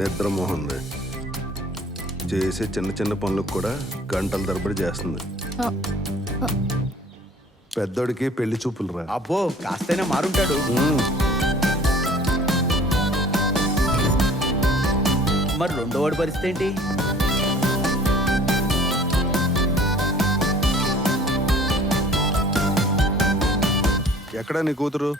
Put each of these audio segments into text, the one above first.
నిద్రమోహంది. చేసే చిన్న చిన్న పనులకు కూడా గంటల తరబడి చేస్తుంది. పెద్దోడికి పెళ్లి చూపులు రా. అబ్బో కాస్తైనా మారుంటాడు. మరి రెండో వాడి పరిస్థితి ఏంటి? ఎక్కడా నీ కూతురు?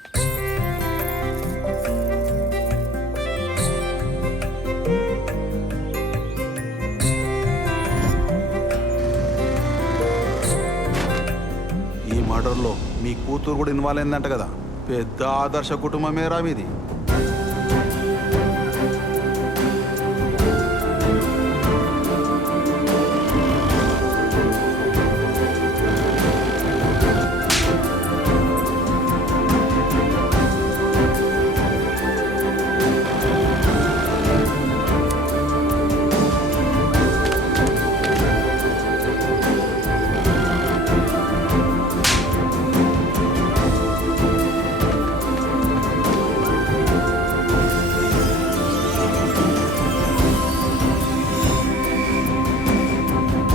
ఈ మర్డర్లో మీ కూతురు కూడా ఇన్వాల్వ్ అయిందంట కదా. పెద్ద ఆదర్శ కుటుంబమేరా మీది.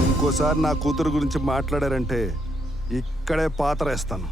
ఇంకోసారి నా కూతురు గురించి మాట్లాడారంటే ఇక్కడే పాతరేస్తాను.